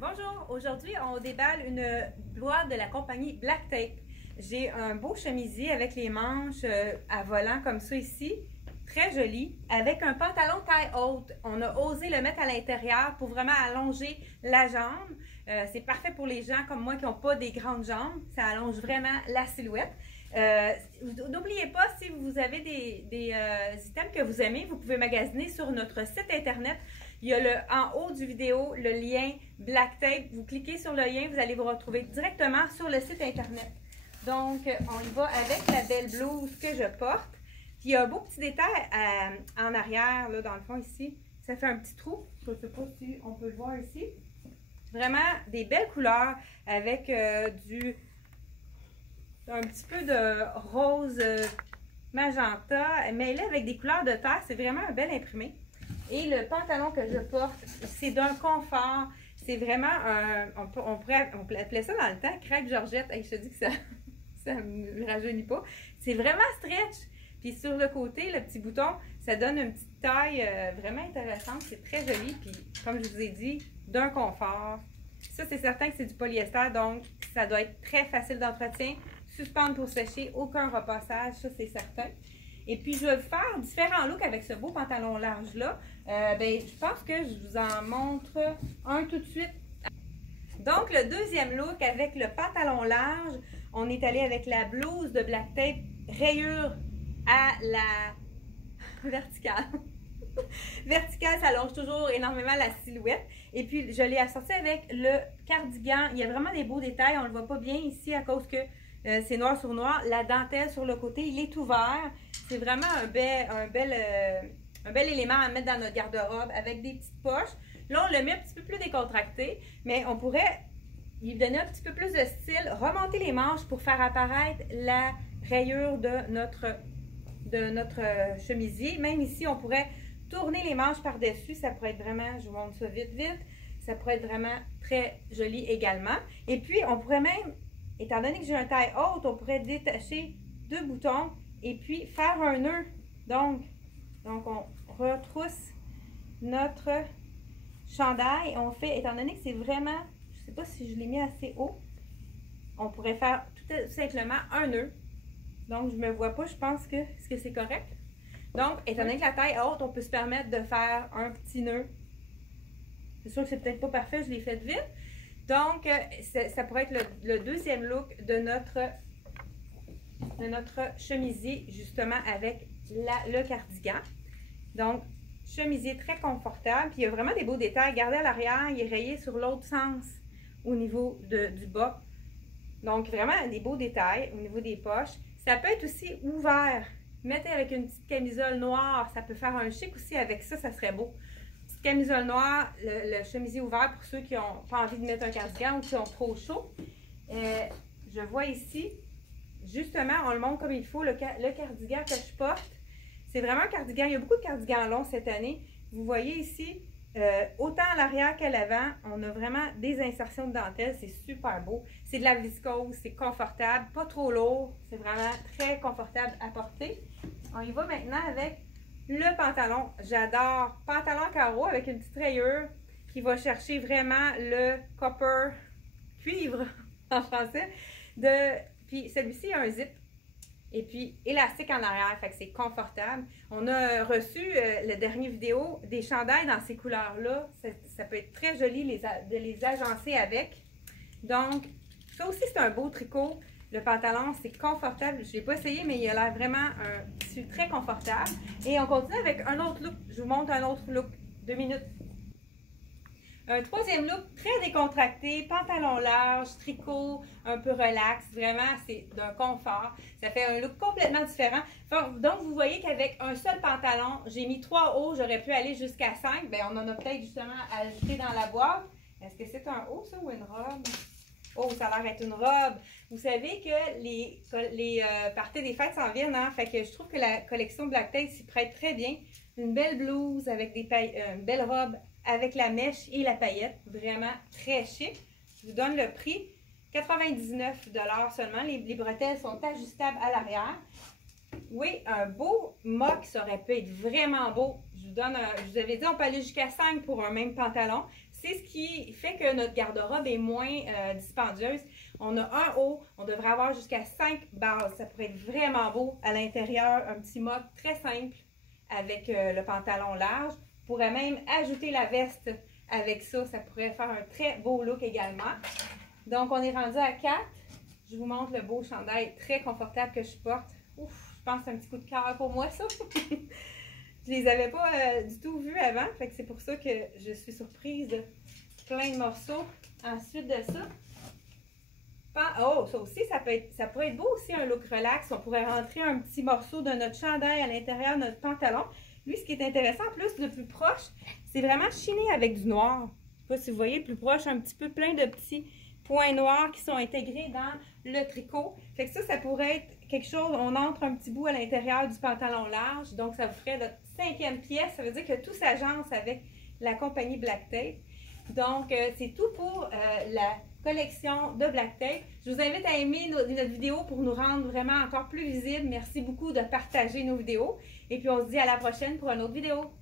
Bonjour, aujourd'hui on déballe une boîte de la compagnie Black Tape. J'ai un beau chemisier avec les manches à volant comme ça ici, très joli, avec un pantalon taille haute. On a osé le mettre à l'intérieur pour vraiment allonger la jambe. C'est parfait pour les gens comme moi qui n'ont pas des grandes jambes, ça allonge vraiment la silhouette. N'oubliez pas, si vous avez des items que vous aimez, vous pouvez magasiner sur notre site internet. Il y a en haut du vidéo le lien Black Tape. Vous cliquez sur le lien, vous allez vous retrouver directement sur le site internet. Donc, on y va avec la belle blouse que je porte. Puis, il y a un beau petit détail en arrière, là, dans le fond, ici. Ça fait un petit trou. Je ne sais pas si on peut le voir ici. Vraiment des belles couleurs avec un petit peu de rose magenta, mêlé avec des couleurs de terre. C'est vraiment un bel imprimé. Et le pantalon que je porte, c'est d'un confort. C'est vraiment on pourrait appeler ça dans le temps, craque Georgette. Hey, je te dis que ça me rajeunit pas. C'est vraiment stretch. Puis sur le côté, le petit bouton, ça donne une petite taille vraiment intéressante. C'est très joli. Puis comme je vous ai dit, d'un confort. Ça, c'est certain que c'est du polyester, donc ça doit être très facile d'entretien. Suspendre pour sécher, aucun repassage, ça c'est certain. Et puis, je vais faire différents looks avec ce beau pantalon large-là. Je pense que je vous en montre un tout de suite. Donc, le deuxième look avec le pantalon large, on est allé avec la blouse de Black Tape, rayure à la verticale. Verticale, ça allonge toujours énormément la silhouette. Et puis, je l'ai assorti avec le cardigan. Il y a vraiment des beaux détails. On ne le voit pas bien ici à cause que c'est noir sur noir. La dentelle sur le côté, il est ouvert. C'est vraiment un bel élément à mettre dans notre garde-robe avec des petites poches. Là, on le met un petit peu plus décontracté, mais on pourrait lui donner un petit peu plus de style, remonter les manches pour faire apparaître la rayure de notre chemisier. Même ici, on pourrait tourner les manches par-dessus. Ça pourrait être vraiment, je vous montre ça vite, ça pourrait être vraiment très joli également. Et puis, on pourrait même, étant donné que j'ai un taille haute, on pourrait détacher deux boutons et puis faire un nœud. Donc on retrousse notre chandail. On fait, étant donné que c'est vraiment, je ne sais pas si je l'ai mis assez haut, on pourrait faire tout simplement un nœud. Donc je ne me vois pas, je pense que est-ce que c'est correct? Donc, étant donné que la taille est haute, on peut se permettre de faire un petit nœud. C'est sûr que c'est peut-être pas parfait, je l'ai fait vite. Donc, ça pourrait être le deuxième look de notre chemisier, justement, avec le cardigan. Donc, chemisier très confortable. Puis, il y a vraiment des beaux détails. Regardez à l'arrière, il est rayé sur l'autre sens au niveau du bas. Donc, vraiment des beaux détails au niveau des poches. Ça peut être aussi ouvert. Mettez avec une petite camisole noire. Ça peut faire un chic aussi avec ça, ça serait beau. Petite camisole noire, le chemisier ouvert pour ceux qui n'ont pas envie de mettre un cardigan ou qui ont trop chaud. Je vois ici, justement, on le montre comme il faut, le cardigan que je porte. C'est vraiment un cardigan. Il y a beaucoup de cardigans longs cette année. Vous voyez ici, autant à l'arrière qu'à l'avant, on a vraiment des insertions de dentelle. C'est super beau. C'est de la viscose, c'est confortable, pas trop lourd. C'est vraiment très confortable à porter. On y va maintenant avec le pantalon. J'adore. Pantalon carreau avec une petite rayure qui va chercher vraiment le copper, cuivre en français. Puis celui-ci a un zip. Et puis, élastique en arrière, fait que c'est confortable. On a reçu la dernière vidéo des chandails dans ces couleurs-là. Ça peut être très joli de les agencer avec. Donc, ça aussi, c'est un beau tricot. Le pantalon, c'est confortable. Je ne l'ai pas essayé, mais il a l'air vraiment un tissu très confortable. Et on continue avec un autre look. Je vous montre un autre look. 2 minutes. Un troisième look très décontracté, pantalon large, tricot, un peu relax. Vraiment, c'est d'un confort. Ça fait un look complètement différent. Donc, vous voyez qu'avec un seul pantalon, j'ai mis 3 hauts. J'aurais pu aller jusqu'à 5. Bien, on en a peut-être justement ajouté dans la boîte. Est-ce que c'est un haut, ça, ou une robe? Oh, ça a l'air d'être une robe. Vous savez que les parties des fêtes s'en viennent, hein? Fait que je trouve que la collection Black Tape s'y prête très bien. Une belle blouse avec une belle robe avec la mèche et la paillette. Vraiment très chic. Je vous donne le prix. 99 $ seulement. Les bretelles sont ajustables à l'arrière. Oui, un beau mock, ça aurait pu être vraiment beau. Je vous avais dit, on peut aller jusqu'à 5 pour un même pantalon. c'est ce qui fait que notre garde-robe est moins dispendieuse. On a un haut, on devrait avoir jusqu'à 5 bases. Ça pourrait être vraiment beau à l'intérieur, un petit mock très simple avec le pantalon large. On pourrait même ajouter la veste avec ça. Ça pourrait faire un très beau look également. Donc, on est rendu à 4. Je vous montre le beau chandail très confortable que je porte. Ouf, je pense que c'est un petit coup de cœur pour moi, ça. Je les avais pas du tout vus avant. Fait que c'est pour ça que je suis surprise de plein de morceaux. Ensuite de ça, oh, ça aussi, ça pourrait être beau aussi, un look relax. On pourrait rentrer un petit morceau de notre chandail à l'intérieur de notre pantalon. Lui, ce qui est intéressant, en plus, le plus proche, c'est vraiment chiné avec du noir. Je ne sais pas si vous voyez, plus proche, un petit peu plein de petits points noirs qui sont intégrés dans le tricot. Fait que ça pourrait être quelque chose, on entre un petit bout à l'intérieur du pantalon large. Donc, ça vous ferait notre 5e pièce. Ça veut dire que tout s'agence avec la compagnie Black Tape. Donc, c'est tout pour la collection de Black Tape. Je vous invite à aimer notre vidéo pour nous rendre vraiment encore plus visibles. Merci beaucoup de partager nos vidéos. Et puis, on se dit à la prochaine pour une autre vidéo.